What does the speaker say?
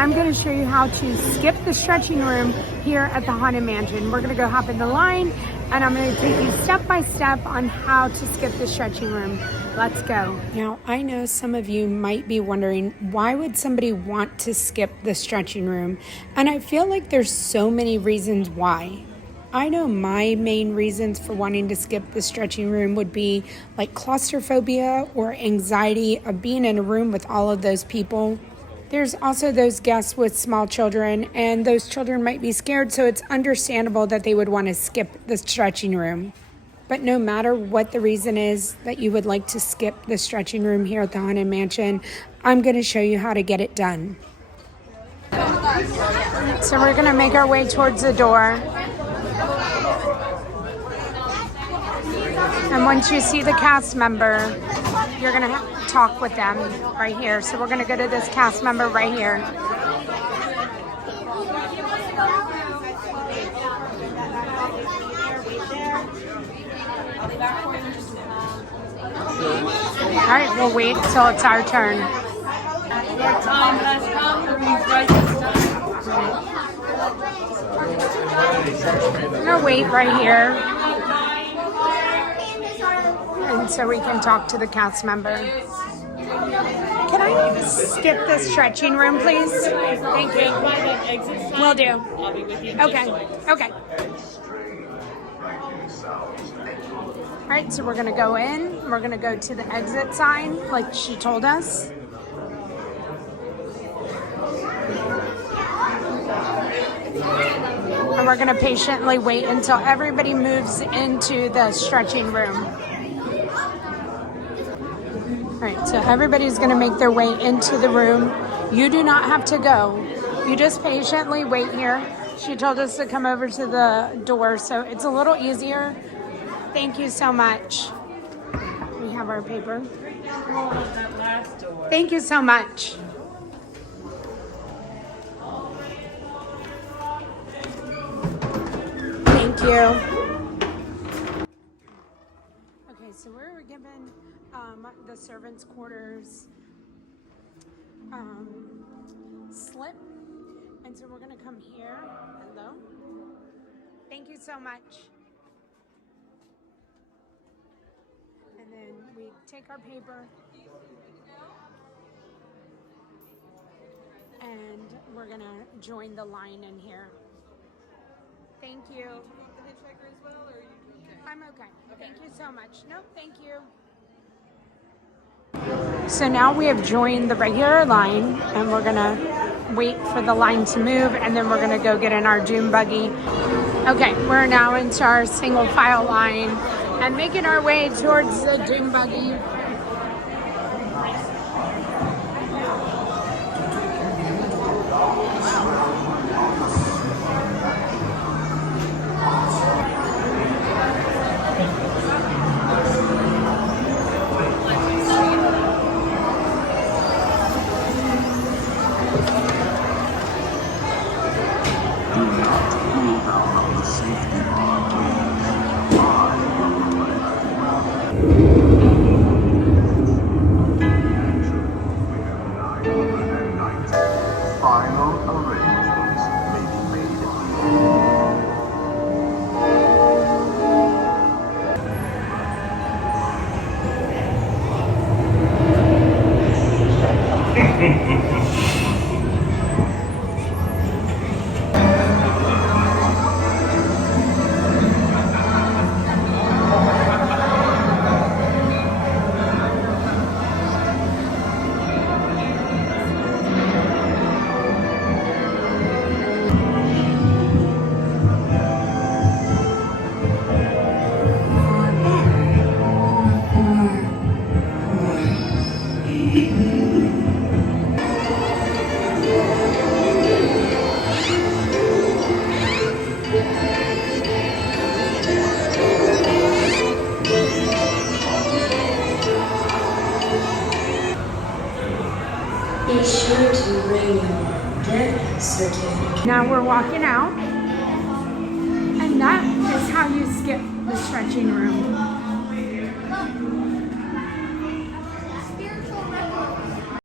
I'm going to show you how to skip the stretching room here at the Haunted Mansion. We're going to go hop in the line, and I'm going to take you step by step on how to skip the stretching room. Let's go. Now, I know some of you might be wondering, why would somebody want to skip the stretching room? And I feel like there's so many reasons why. I know my main reasons for wanting to skip the stretching room would be like claustrophobia or anxiety of being in a room with all of those people. There's also those guests with small children, and those children might be scared, so it's understandable that they would want to skip the stretching room. But no matter what the reason is that you would like to skip the stretching room here at the Haunted Mansion, I'm going to show you how to get it done. So we're going to make our way towards the door. And once you see the cast member, you're going to talk with them right here. So we're going to go to this cast member right here. All right, we'll wait till it's our turn. Your time has come. I'm going to wait right here. And so we can talk to the cast member. Can I skip the stretching room, please? Thank you. Will do. I'll be with you. Okay. Okay. All right, so we're going to go in. We're going to go to the exit sign like she told us. And we're going to patiently wait until everybody moves into the stretching room. All right, so everybody's going to make their way into the room. You do not have to go. You just patiently wait here. She told us to come over to the door, so it's a little easier. Thank you so much. We have our paper. That last door. Thank you so much. Thank you. Okay, so we're given the servants' quarters slip, and so we're going to come here. Hello. Thank you so much. And then we take our paper and we're going to join the line in here. Thank you. The hitchhiker as well, or are you okay? I'm okay. Thank you so much. No, thank you. So now we have joined the regular line, and we're gonna wait for the line to move, and then we're gonna go get in our doom buggy. Okay, we're now into our single file line and making our way towards the doom buggy. Be sure to bring your death certificate. Now we're walking out, and that is how you skip the stretching room.